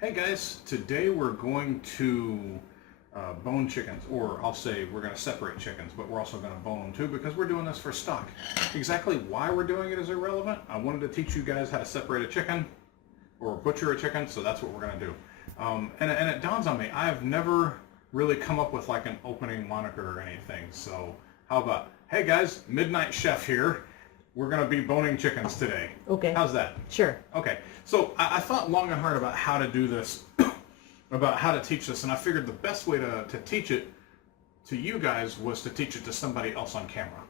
Hey guys, today we're going to bone chickens, or I'll say we're going to separate chickens, but we're also going to bone them too because we're doing this for stock. Exactly why we're doing it is irrelevant. I wanted to teach you guys how to separate a chicken or butcher a chicken, so that's what we're going to do. And it dawns on me, I've never really come up with like an opening moniker or anything, so how about, hey guys, Midnight Chef here. We're going to be boning chickens today. Okay. How's that? Sure. Okay. So I thought long and hard about how to do this, about how to teach this, and I figured the best way to teach it to you guys was to teach it to somebody else on camera.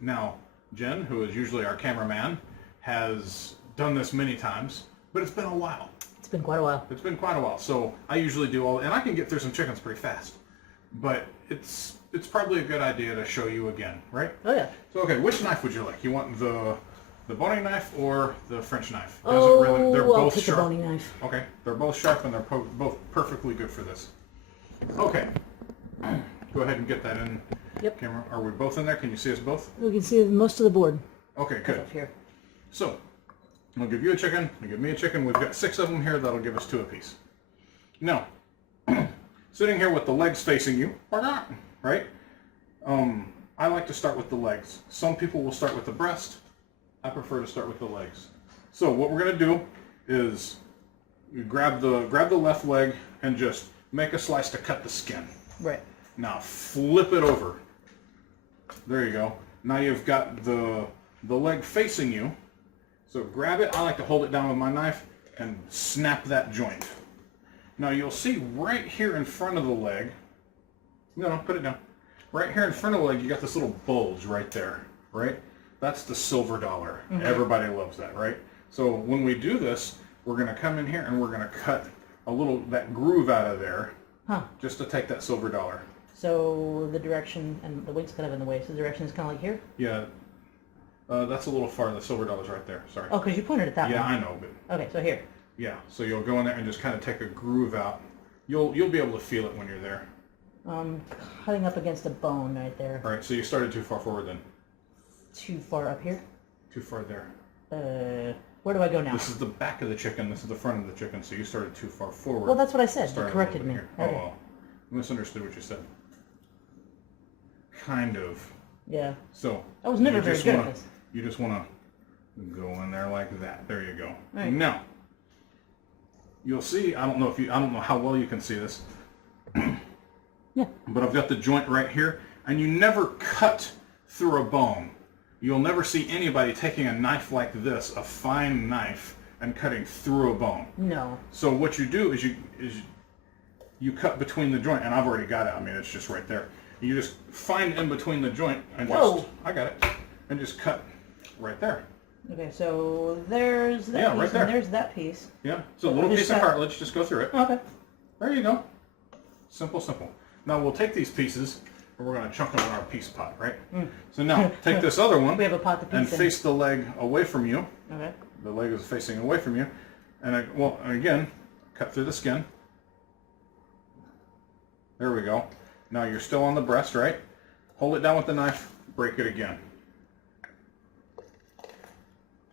Now, Jen, who is usually our cameraman, has done this many times, but it's been a while. It's been quite a while. It's been quite a while. So I usually do all, and I can get through some chickens pretty fast, but it's probably a good idea to show you again, right? Oh yeah. So okay, which knife would you like? You want the boning knife or the French knife? They're both take sharp. the boning knife. Okay, they're both sharp and they're both perfectly good for this. Okay, go ahead and get that in. Yep. Camera. Are we both in there? Can you see us both? We can see most of the board. Okay, good. Up here. So, I'll give you a chicken. You give me a chicken. We've got 6 of them here. That'll give us 2 apiece. Now, sitting here with the legs facing you, right? I like to start with the legs. Some people will start with the breast. I prefer to start with the legs. So what we're going to do is you grab the left leg and just make a slice to cut the skin. Right. Now flip it over. There you go. Now you've got the leg facing you. So grab it. I like to hold it down with my knife and snap that joint. Now you'll see right here in front of the leg. No, put it down. Right here in front of the leg, you got this little bulge right there, right? That's the silver dollar. Mm-hmm. Everybody loves that, right? So when we do this, we're going to come in here and we're going to cut that groove out of there, just to take that silver dollar. So the direction, and the wing's kind of in the way, so the direction is kind of like here? Yeah, that's a little far. The silver dollar's right there, sorry. Oh, because you pointed at that one. Yeah, I know, but... Okay, so here. Yeah, so you'll go in there and just kind of take a groove out. You'll be able to feel it when you're there. Cutting up against a bone right there. All right, so you started too far forward then. Too far up here? Too far there. Where do I go now? This is the back of the chicken, this is the front of the chicken, so you started too far forward. Well, that's what I said. You Started corrected a little me. bit here. Okay. Oh, well. I misunderstood what you said. Kind of. Yeah. So I was never very good at this. You just want to go in there like that. There you go. Right. Now, you'll see, I don't know how well you can see this. Yeah. But I've got the joint right here, and you never cut through a bone. You'll never see anybody taking a knife like this, a fine knife, and cutting through a bone. No. So what you do is you cut between the joint, and I've already got it. I mean, it's just right there. You just find in between the joint and I got it, and just cut right there. Okay, so there's that piece, right there. and there's that piece. Yeah, so a little piece of cartilage, just go through it. Okay. There you go. Simple, simple. Now we'll take these pieces, and we're going to chunk them in our piece pot, right? So now, take this other one, We have a pot to piece and in. face the leg away from you. Okay. The leg is facing away from you. And again, cut through the skin. There we go. Now you're still on the breast, right? Hold it down with the knife, break it again.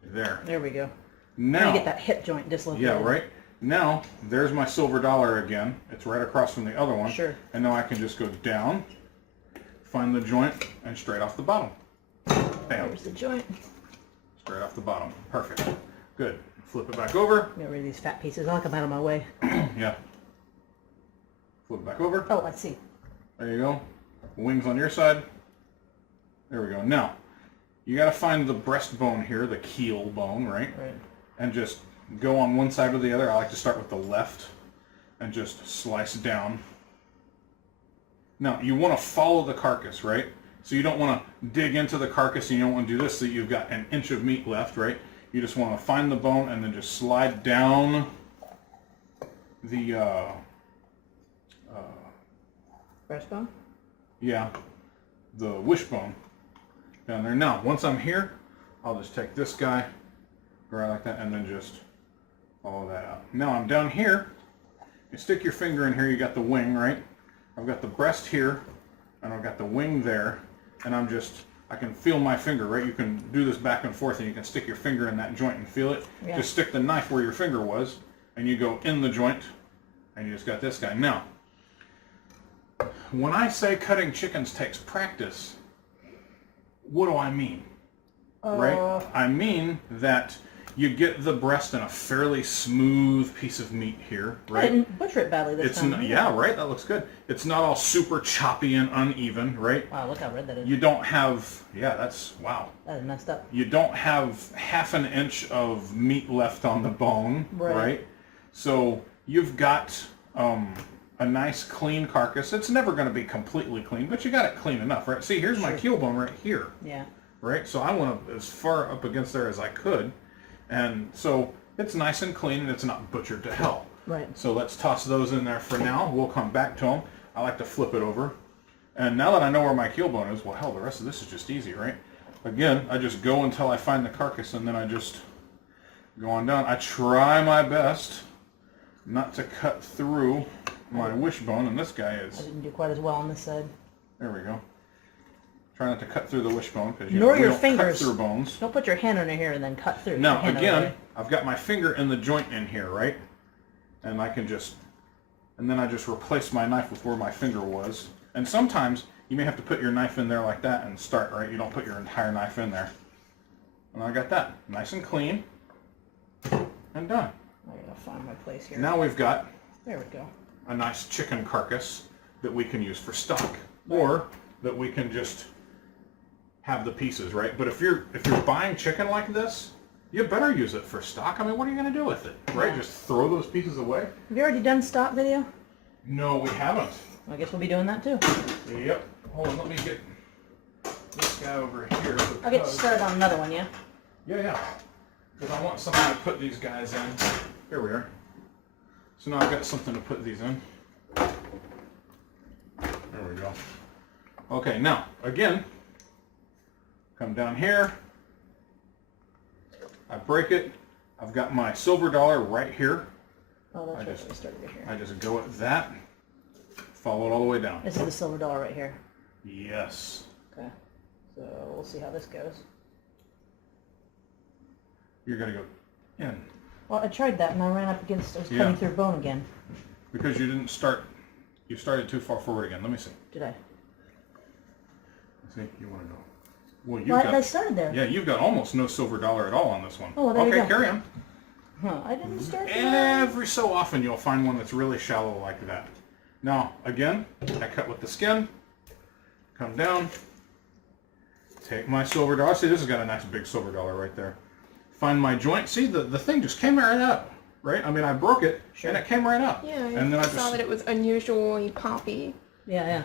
There. There we go. Now, I get that hip joint dislocated. yeah, right? Now, there's my silver dollar again. It's right across from the other one. Sure. And now I can just go down, find the joint, and straight off the bottom. Bam. There's the joint. Straight off the bottom. Perfect. Good. Flip it back over. Get rid of these fat pieces. I like them out of my way. Yeah. Flip it back over. Oh, I see. There you go. Wings on your side. There we go. Now, you got to find the breastbone here, the keel bone, right? Right. And just go on one side or the other. I like to start with the left and just slice down. Now, you want to follow the carcass, right? So you don't want to dig into the carcass, and you don't want to do this so you've got an inch of meat left, right? You just want to find the bone and then just slide down the Breastbone? yeah, the wishbone down there. Now, once I'm here, I'll just take this guy, go right like that, and then just follow that out. Now I'm down here. You stick your finger in here, you got the wing, right? I've got the breast here, and I've got the wing there, and I can feel my finger, right? You can do this back and forth, and you can stick your finger in that joint and feel it. Yeah. Just stick the knife where your finger was, and you go in the joint, and you just got this guy. Now, when I say cutting chickens takes practice, what do I mean? Right? I mean that you get the breast in a fairly smooth piece of meat here, right? I didn't butcher it badly this time. Yeah, right? That looks good. It's not all super choppy and uneven, right? Wow, look how red that is. You don't have, yeah, that's, wow. That is messed up. You don't have half an inch of meat left on the bone, right? So you've got a nice clean carcass. It's never going to be completely clean, but you got it clean enough, right? See, here's my keel bone right here. Yeah. Right? So I went as far up against there as I could. And so it's nice and clean and it's not butchered to hell. Right. So let's toss those in there for now. We'll come back to them. I like to flip it over. And now that I know where my keel bone is, well, hell, the rest of this is just easy, right? Again, I just go until I find the carcass and then I just go on down. I try my best not to cut through my wishbone, and this guy is... I didn't do quite as well on this side. There we go. Try not to cut through the wishbone because you Nor know, your we don't fingers. cut through bones. Don't put your hand under here and then cut through. Now, again, I've got my finger in the joint in here, right? And I can just... And then I just replace my knife with where my finger was. And sometimes you may have to put your knife in there like that and start, right? You don't put your entire knife in there. And I got that. Nice and clean. And done. I gotta find my place here. Now we've got... There we go. A nice chicken carcass that we can use for stock, or that we can just have the pieces, right? But if you're buying chicken like this, you better use it for stock. I mean, what are you going to do with it, right? Yeah. Just throw those pieces away? Have you already done stock video? No, we haven't. I guess we'll be doing that too. Yep. Hold on, let me get this guy over here. I'll get started on another one, yeah? Yeah. Because I want something to put these guys in. Here we are. So now I've got something to put these in. There we go. Okay, now, again, come down here. I break it. I've got my silver dollar right here. Oh, that's right. We started right here. I just go at that, follow it all the way down. This is the silver dollar right here. Yes. Okay. So we'll see how this goes. You're going to go in. Well, I tried that and I ran up against, I was cutting through bone again. Because you didn't start, you started too far forward again. Let me see. Did I? See, you want to go. Well, I started there. Yeah, you've got almost no silver dollar at all on this one. Oh, well, there you go. Carry on. Huh, I didn't start there. Every so often you'll find one that's really shallow like that. Now, again, I cut with the skin, come down, take my silver dollar. See, this has got a nice big silver dollar right there. Find my joint. See, the thing just came right up, right? I mean, I broke it, and it came right up. Yeah, and then I saw that it was unusually poppy. Yeah.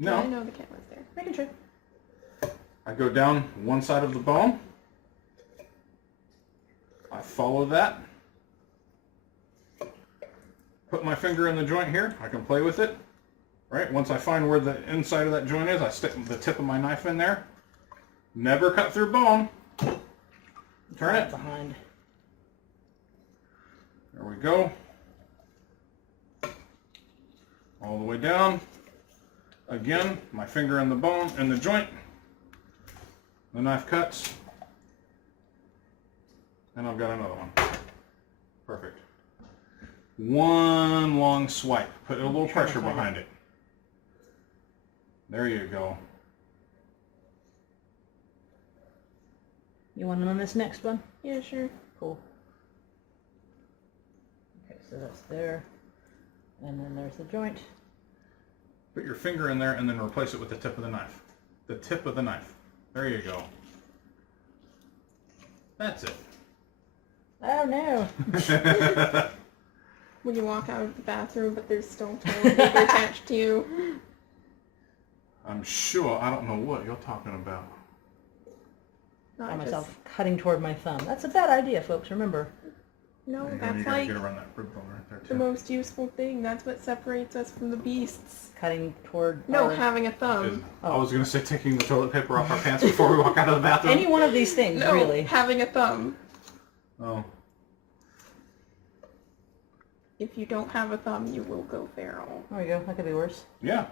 No. Yeah, I know the camera's there. Making sure. I go down one side of the bone. I follow that. Put my finger in the joint here. I can play with it. Right? Once I find where the inside of that joint is, I stick the tip of my knife in there. Never cut through bone. Turn it. Behind. There we go. All the way down. Again, my finger in the bone, in the joint. The knife cuts. And I've got another one. Perfect. One long swipe. Put a little pressure behind it. There you go. You want in on this next one? Yeah, sure. Cool. Okay, so that's there. And then there's the joint. Put your finger in there and then replace it with the tip of the knife. The tip of the knife. There you go. That's it. Oh no! When you walk out of the bathroom, but there's still toilet paper attached to you. I'm sure I don't know what you're talking about. I found myself cutting toward my thumb. That's a bad idea, folks. Remember. No, You that's gotta like get around that rib bone right there the too. most useful thing. That's what separates us from the beasts. Cutting toward. No, our... having a thumb. I was gonna say taking the toilet paper off our pants before we walk out of the bathroom. Any one of these things, No, really. having a thumb. Oh. If you don't have a thumb, you will go feral. There we go. That could be worse. Yeah.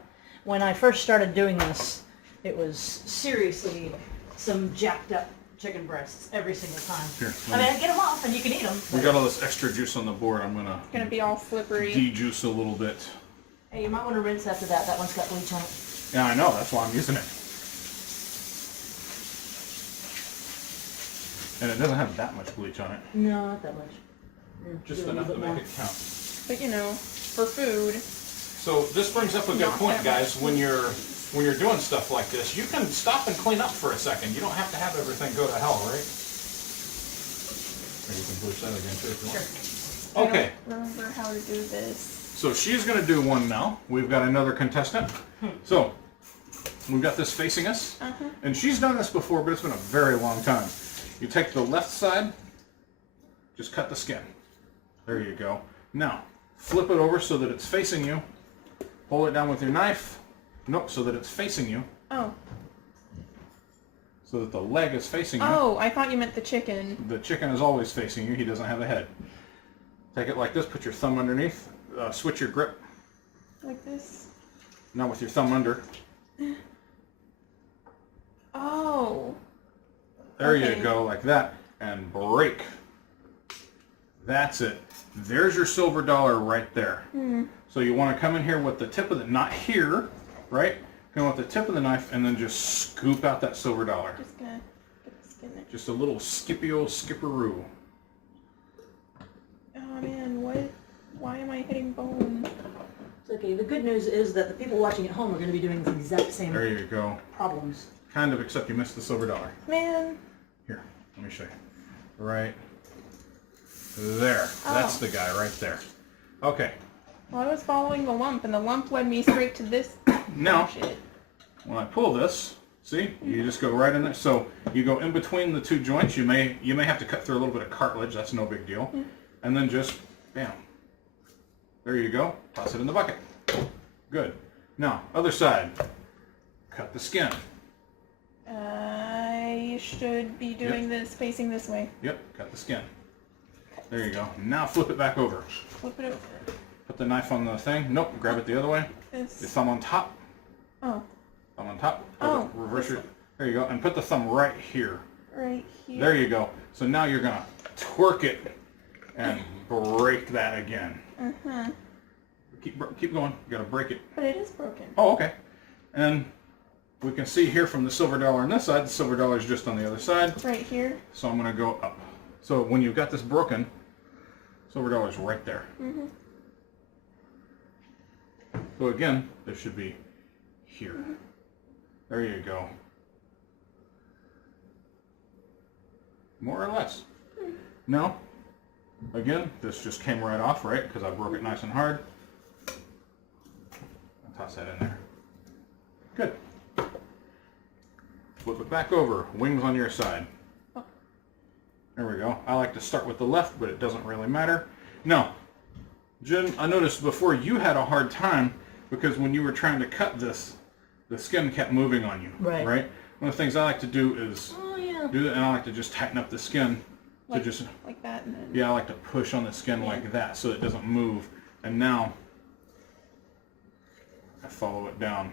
When I first started doing this, it was seriously some jacked up chicken breasts every single time. Here, I mean, I get them off and you can eat them. we got all this extra juice on the board. I'm gonna It's gonna be all slippery. de-juice a little bit. Hey, you might want to rinse after that. That one's got bleach on it. Yeah, I know. That's why I'm using it. And it doesn't have that much bleach on it. No, not that much. Just Do a enough to little bit make more. it count. But you know, for food. So this brings up a good Not point, that guys. When you're doing stuff like this, you can stop and clean up for a second. You don't have to have everything go to hell, right? Or you can bleach that again too if you want. Okay. I don't remember how to do this. So she's going to do one now. We've got another contestant. So we've got this facing us. And she's done this before, but it's been a very long time. You take the left side, just cut the skin. There you go. Now, flip it over so that it's facing you. Hold it down with your knife. Nope, so that it's facing you. Oh. So that the leg is facing you. Oh, I thought you meant the chicken. The chicken is always facing you. He doesn't have a head. Take it like this. Put your thumb underneath. Switch your grip. Like this. Now with your thumb under. Oh. There Okay. you go, like that. And break. That's it. There's your silver dollar right there. So you want to come in here with the tip of the, not here, right? Come with the tip of the knife and then just scoop out that silver dollar. Just gonna get the skin there. Just a little skippy-o skipperoo. Oh man, what? Why am I hitting bone? It's okay. The good news is that the people watching at home are going to be doing the exact same There you go. problems. Kind of, except you missed the silver dollar. Man. Here, let me show you. Right there. That's the guy right there. Okay. Well, I was following the lump, and the lump led me straight to this. Now, Shit. when I pull this, see, you just go right in there. So you go in between the two joints. You may have to cut through a little bit of cartilage. That's no big deal. And then just, bam. There you go. Toss it in the bucket. Good. Now, other side. Cut the skin. I should be doing this facing this way. Yep, cut the skin. There you go. Now flip it back over. Flip it over. Put the knife on the thing. Nope, grab it the other way. Your This. thumb on top. Oh, Thumb on top. Oh, Reverse this your. There you go. And put the thumb right here. right here. There you go. So now you're gonna twerk it and break that again. Keep going. You gotta break it. But it is broken. Oh, okay. And we can see here from the silver dollar on this side, the silver dollar is just on the other side. Right here. So I'm gonna go up. So when you've got this broken, silver dollar is right there. So again, there should be here. There you go. More or less. Now, again, this just came right off, right? Because I broke it nice and hard. I'll toss that in there. Good. Flip it back over. Wings on your side. There we go. I like to start with the left, but it doesn't really matter. Now, Jen, I noticed before you had a hard time because when you were trying to cut this, the skin kept moving on you. Right. Right? One of the things I like to do is Oh, yeah. do that, and I like to just tighten up the skin. Like, to just, like that. And then. yeah, I like to push on the skin like that so it doesn't move. And now, I follow it down.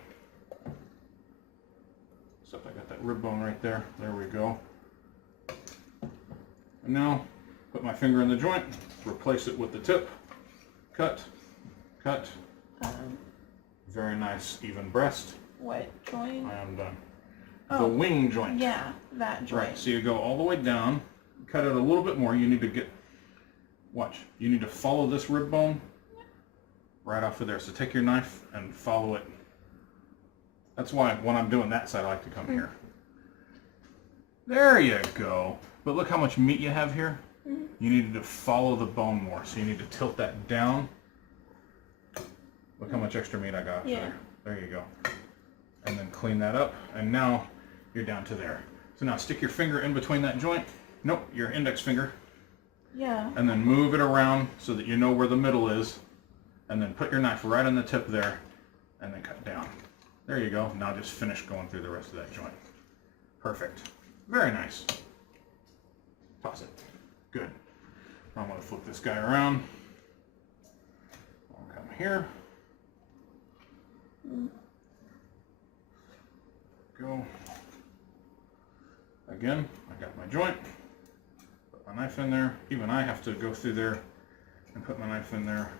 Except I got that rib bone right there. There we go. And now, put my finger in the joint, replace it with the tip, cut, cut. Very nice, even breast. What joint? I am done. Oh. The wing joint. Yeah, that joint. Right, so you go all the way down, cut it a little bit more. You need to get, watch, you need to follow this rib bone right off of there. So take your knife and follow it. That's why when I'm doing that side, I like to come here. There you go. But look how much meat you have here. You need to follow the bone more. So you need to tilt that down. Look how much extra meat I got Yeah. there. There you go. And then clean that up. And now you're down to there. So now stick your finger in between that joint. Nope, your index finger. Yeah. And then move it around so that you know where the middle is. And then put your knife right on the tip there. And then cut down. There you go. Now just finish going through the rest of that joint. Perfect. Very nice. Toss it. Good. I'm going to flip this guy around. I'll come here. Go. Again, I got my joint, put my knife in there. Even I have to go through there and put my knife in there.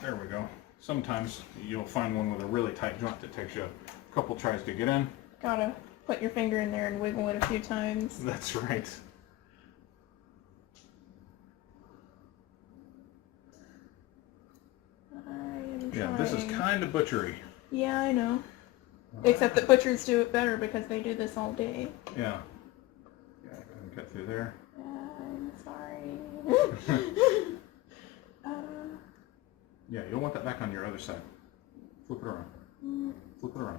There we go. Sometimes you'll find one with a really tight joint that takes you a couple tries to get in. Gotta put your finger in there and wiggle it a few times. That's right. Yeah, this is kind of butchery. Yeah, I know. Except that butchers do it better because they do this all day. Yeah. Yeah, go ahead and cut through there. I'm sorry. Yeah, you'll want that back on your other side. Flip it around. Flip it around.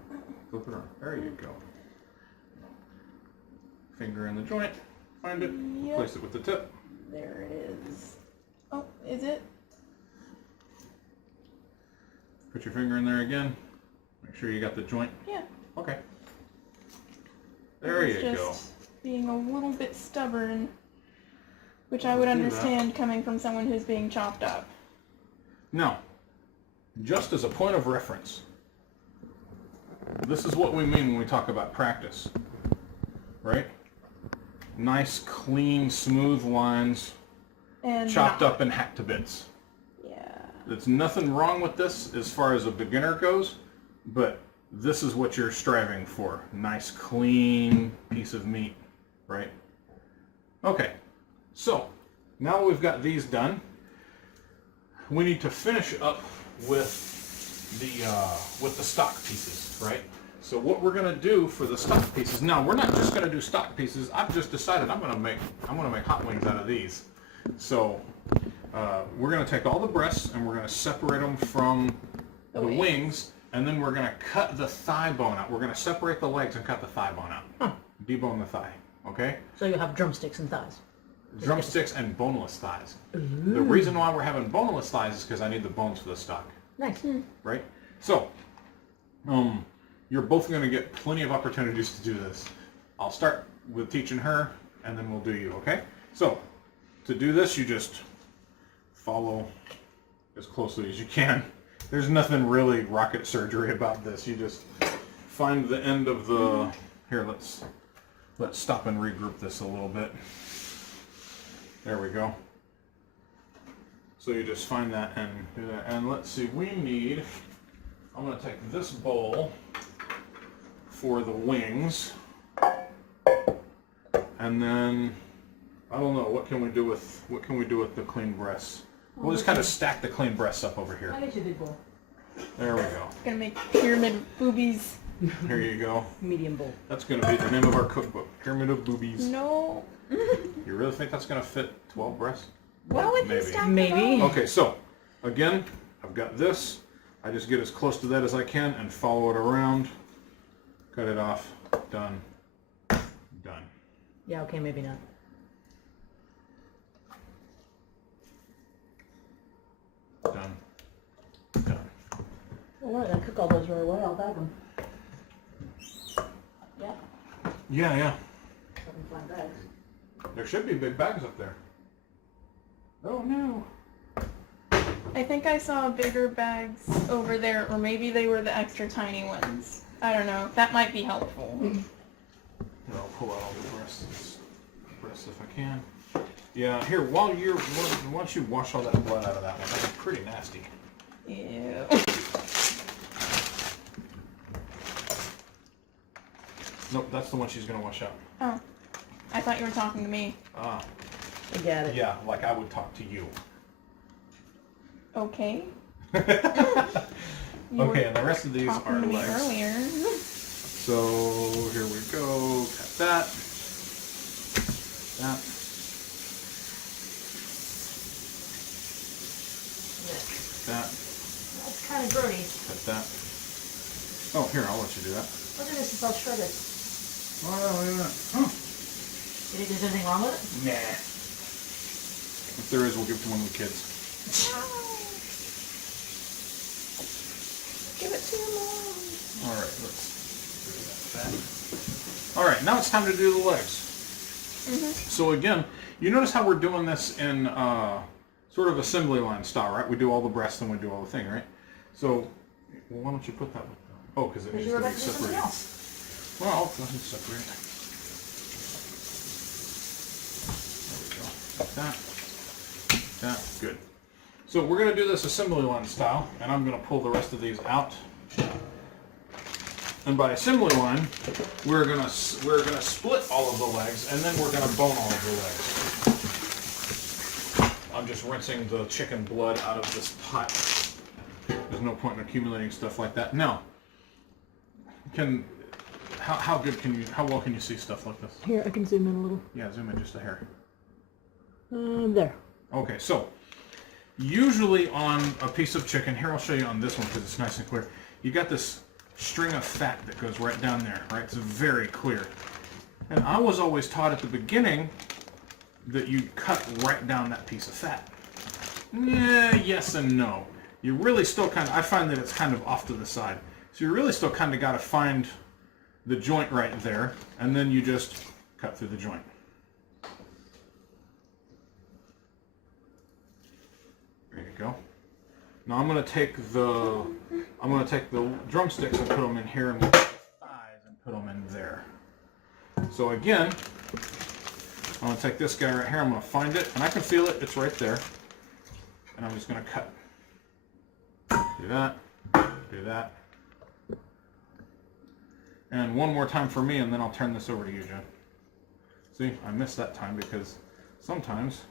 Flip it around. There you go. Finger in the joint. Find it. Yep. Place it with the tip. There it is. Oh, is it? Put your finger in there again. Make sure you got the joint. Yeah. Okay. There you go. Being a little bit stubborn, which I would understand coming from someone who's being chopped up. Now, just as a point of reference, this is what we mean when we talk about practice, right? Nice, clean, smooth lines, And chopped up and hacked to bits. Yeah. There's nothing wrong with this as far as a beginner goes, but this is what you're striving for. Nice, clean piece of meat, right? Okay, so now we've got these done. We need to finish up with the stock pieces, right? So what we're gonna do for the stock pieces, now we're not just gonna do stock pieces. I've just decided I'm gonna make hot wings out of these. So we're gonna take all the breasts and we're gonna separate them from the wings, and then we're gonna cut the thigh bone out. We're gonna separate the legs and cut the thigh bone out. Huh. Debone the thigh, okay? So you have drumsticks and thighs. Drumsticks and boneless thighs. Ooh. The reason why we're having boneless thighs is because I need the bones for the stock. Nice. Right? So, you're both going to get plenty of opportunities to do this. I'll start with teaching her, and then we'll do you, okay? So, to do this, you just follow as closely as you can. There's nothing really rocket surgery about this. You just find the end of the... Here, let's stop and regroup this a little bit. There we go. So you just find that and do that. And let's see, we need, I'm going to take this bowl for the wings. And then, I don't know, what can we do with the clean breasts? We'll just kind of stack the clean breasts up over here. I get you a big bowl. There we go. Gonna make pyramid boobies. Here you go. Medium bowl. That's going to be the name of our cookbook. Pyramid of Boobies. No. You really think that's going to fit 12 breasts? What would Maybe. you stack Maybe. Okay, so, again, I've got this. I just get as close to that as I can and follow it around. Cut it off. Done. Done. Yeah, okay, maybe not. Done. Done. All right, I cook all those really well. I'll bag them. Yeah, Yeah. 7 flat bags. There should be big bags up there. Oh no. I think I saw bigger bags over there, or maybe they were the extra tiny ones. I don't know. That might be helpful. Here, I'll pull out all the breasts if I can. Yeah, here, once you wash all that blood out of that one, that's pretty nasty. Ew. Nope, that's the one she's gonna wash out. Oh. I thought you were talking to me. Ah. I got it. Yeah, like I would talk to you. Okay. Okay, and the rest of these are Talking to me legs. earlier. So here we go. Cut that. That. That. That's kind of grody. Cut that. Oh, here, I'll let you do that. Look at this, it's all shredded. Oh, wait a minute. Huh. You think there's anything wrong with it? Nah. If there is, we'll give it to one of the kids. Give it to your mom. Alright, let's do that. Alright, now it's time to do the legs. So again, you notice how we're doing this in sort of assembly line style, right? We do all the breasts and we do all the thing, right? So, well, why don't you put that with them? Oh, because it needs to be separated. Else. Well, let me separate it. that. Like that. Good. So we're going to do this assembly line style, and I'm going to pull the rest of these out. And by assembly line, we're gonna split all of the legs, and then we're gonna bone all of the legs. I'm just rinsing the chicken blood out of this pot. There's no point in accumulating stuff like that. Now, how well can you see stuff like this? Here, I can zoom in a little. Yeah, zoom in just a hair. There. Okay, so usually on a piece of chicken, here I'll show you on this one because it's nice and clear. You got this string of fat that goes right down there, right? It's very clear. And I was always taught at the beginning that you cut right down that piece of fat. Yeah, yes and no. You really still I find that it's kind of off to the side. So you really still kind of got to find the joint right there, and then you just cut through the joint. There you go. Now I'm going to take the drumsticks and put them in here, and the thighs and put them in there. So again, I'm going to take this guy right here. I'm going to find it, and I can feel it. It's right there. And I'm just going to cut. Do that. Do that. And one more time for me, and then I'll turn this over to you, Jen. See, I missed that time because sometimes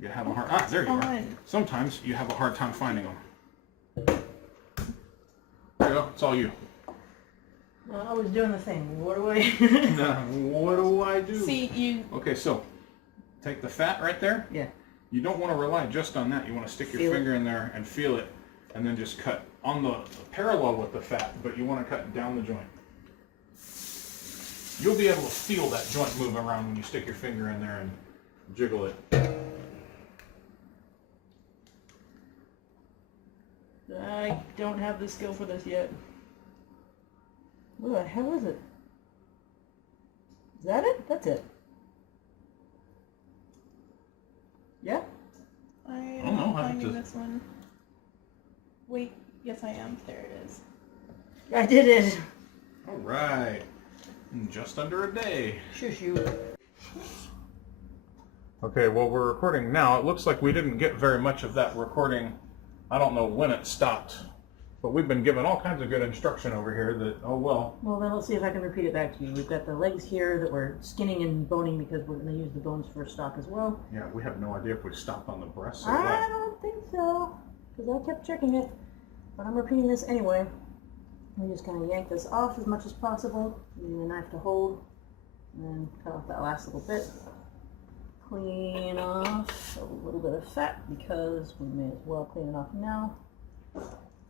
you have a hard... there you are. Sometimes you have a hard time finding them. There you go. It's all you. I was doing the thing. What do I... What do I do? See, you... Okay, so take the fat right there. Yeah. You don't want to rely just on that. You want to stick your finger in there and feel it, and then just cut on the parallel with the fat, but you want to cut down the joint. You'll be able to feel that joint move around when you stick your finger in there and jiggle it. I don't have the skill for this yet. What the hell is it? Is that it? That's it. Yeah? I Oh, am no, not I have finding to- this one. Wait, yes I am. There it is. I did it. All right. In just under a day. Shush you. Okay, well, we're recording now. It looks like we didn't get very much of that recording. I don't know when it stopped, but we've been given all kinds of good instruction over here that, oh well. Well, then let's see if I can repeat it back to you. We've got the legs here that we're skinning and boning because we're going to use the bones for stock as well. Yeah, we have no idea if we stopped on the breasts or I what. don't think so, because I kept checking it. But I'm repeating this anyway. We're just going to yank this off as much as possible, using a knife to hold, and then cut off that last little bit. Clean off a little bit of fat because we may as well clean it off now.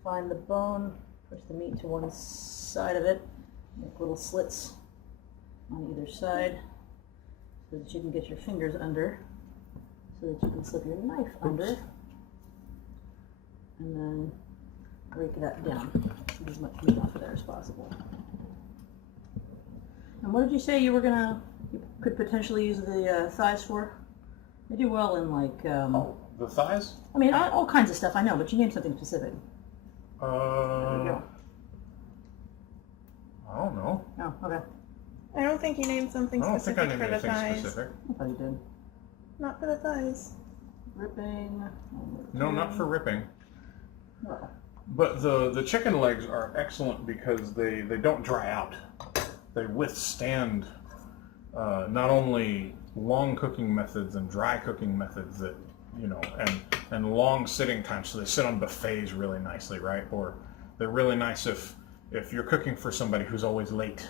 Find the bone, push the meat to one side of it, make little slits on either side so that you can get your fingers under, so that you can slip your knife under, and then break that down. Get as much meat off of there as possible. And what did you say you could potentially use the thighs for? They do well in like... Oh, the thighs? I mean, all kinds of stuff, I know, but you named something specific. There you go. I don't know. Oh, okay. I don't think you named something I don't think specific I named for the anything thighs. specific. I thought you did. Not for the thighs. Ripping. No, not for ripping. Oh. But the chicken legs are excellent because they don't dry out. They withstand not only long cooking methods and dry cooking methods that, you know, and long sitting times, so they sit on buffets really nicely, right? Or they're really nice if you're cooking for somebody who's always late.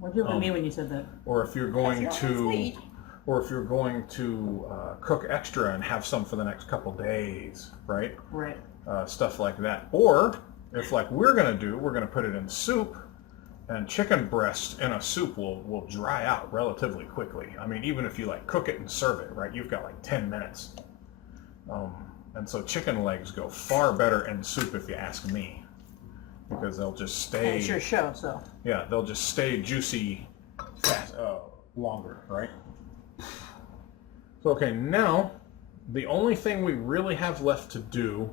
What did you look at me when you said that? Or if you're going That's not to sweet. or if you're going to cook extra and have some for the next couple days, right? Right. Stuff like that. Or if, like we're going to do, we're going to put it in soup, and chicken breast in a soup will dry out relatively quickly. I mean, even if you like cook it and serve it, right, you've got like 10 minutes. And so chicken legs go far better in soup if you ask me, because they'll just stay... And it's your show, so... Yeah, they'll just stay juicy longer, right? So, okay, now the only thing we really have left to do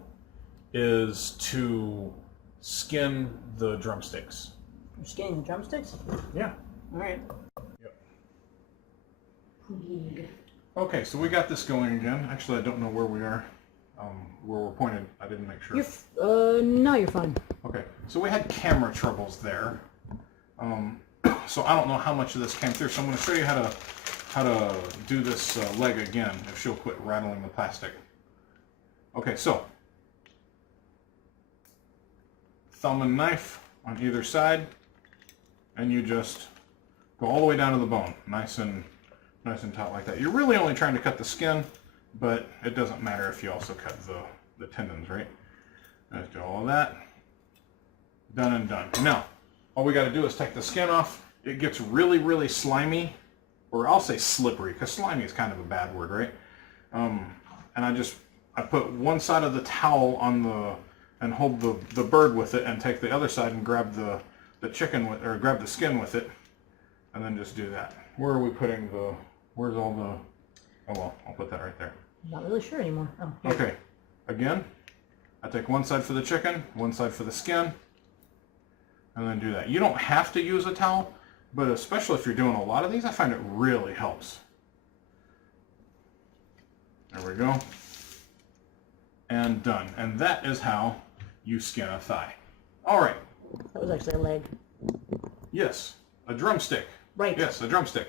is to skin the drumsticks. You're skinning the drumsticks? Yeah. Alright. Yep. Okay, so we got this going again. Actually, I don't know where we are. Where we're pointed. I didn't make sure. No, you're fine. Okay, so we had camera troubles there. So I don't know how much of this came through. So I'm going to show you how to do this leg again. If she'll quit rattling the plastic. Okay, so thumb and knife on either side, and you just go all the way down to the bone, nice and taut like that. You're really only trying to cut the skin, but it doesn't matter if you also cut the tendons, right? Let's do all of that. Done and done. Now, all we got to do is take the skin off. It gets really, really slimy, or I'll say slippery, because slimy is kind of a bad word, right? And I put one side of the towel on and hold the bird with it, and take the other side and grab the chicken with, or grab the skin with it, and then just do that. Where are we putting where's all the, oh well, I'll put that right there. Not really sure anymore. Oh, here. Okay, again, I take one side for the chicken, one side for the skin, and then do that. You don't have to use a towel, but especially if you're doing a lot of these, I find it really helps. There we go. And done. And that is how you skin a thigh. All right. That was actually a leg. Yes, a drumstick. Right. Yes, a drumstick.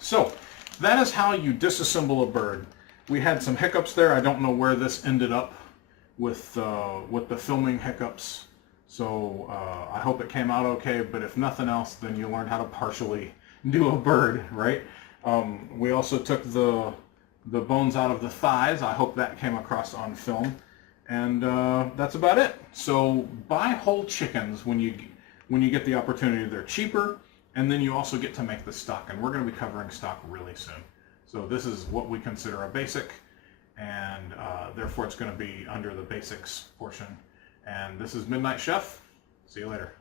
So, that is how you disassemble a bird. We had some hiccups there. I don't know where this ended up with the filming hiccups. So, I hope it came out okay, but if nothing else, then you learned how to partially do a bird, right? We also took the bones out of the thighs. I hope that came across on film. And that's about it. So buy whole chickens when you get the opportunity. They're cheaper, and then you also get to make the stock. And we're going to be covering stock really soon. So this is what we consider a basic, and therefore it's going to be under the basics portion. And this is Midnight Chef. See you later.